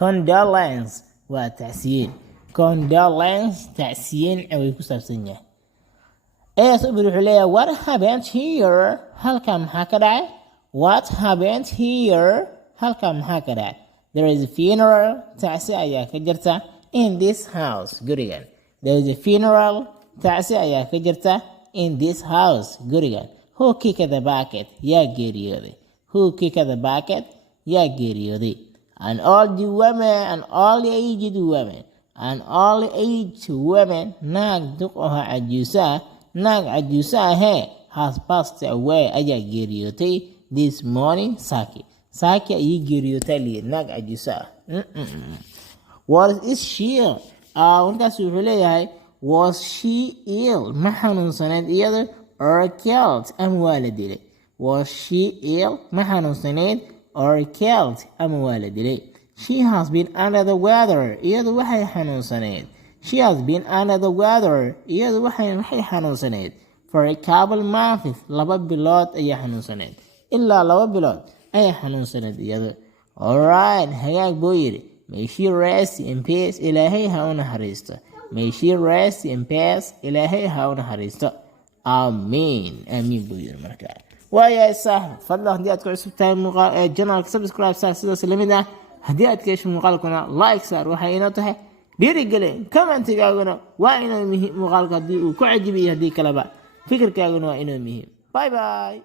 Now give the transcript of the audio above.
condolence وتعسين condolence تعسين أو يكسر سنة إيه سؤال عليه what happened here هل كم هكذا what happened here هل كم هكذا there is a funeral تعسي أيا كجرتا in this house قريان there is a funeral تعسي أيا كجرتا in this house قريان who kicked the bucket يا جيريودي who kicked the bucket يا جيريودي and all the women and all the aged women and all the aged women naag duqoha cajuusa naag cajuusa ahee has passed away ayaa geeriyootay this morning saaki ayay geeriyootay liir naag cajuusa what is she intaas wuxuu leeyahay was she ill ma xanuunsaneed iyada or killed ama waa la dilay was she ill ma xanuunsaneed or killed ama waa la dilay she has been under the weather iyadu waxay xanuunsaneed she has been under the weather iyadu waxay xanuunsaneed for a couple months 2 bilood ayay xanuunsaneed ilaa 2 bilood ayay xanuunsaneed iyadu alright hagaag buu yidhi may she rest in peace ilaahay ha u naxariisto may she rest in peace ilaahay ha u naxariisto amiin buu yidhi markaa waayahay saaxib fadlan haddii aad ku cusub tahay janalka subscribe saar sidaas lamid ah haddii aad ka hesho muuqaalkuna like saar waxay inoo tahay dhiirigelin commentigaaguna waa inoo muhiim muuqaalka haddii uu ku cajibiyo haddii kaleba fikirkaaguna waa inoo muhiim bye bye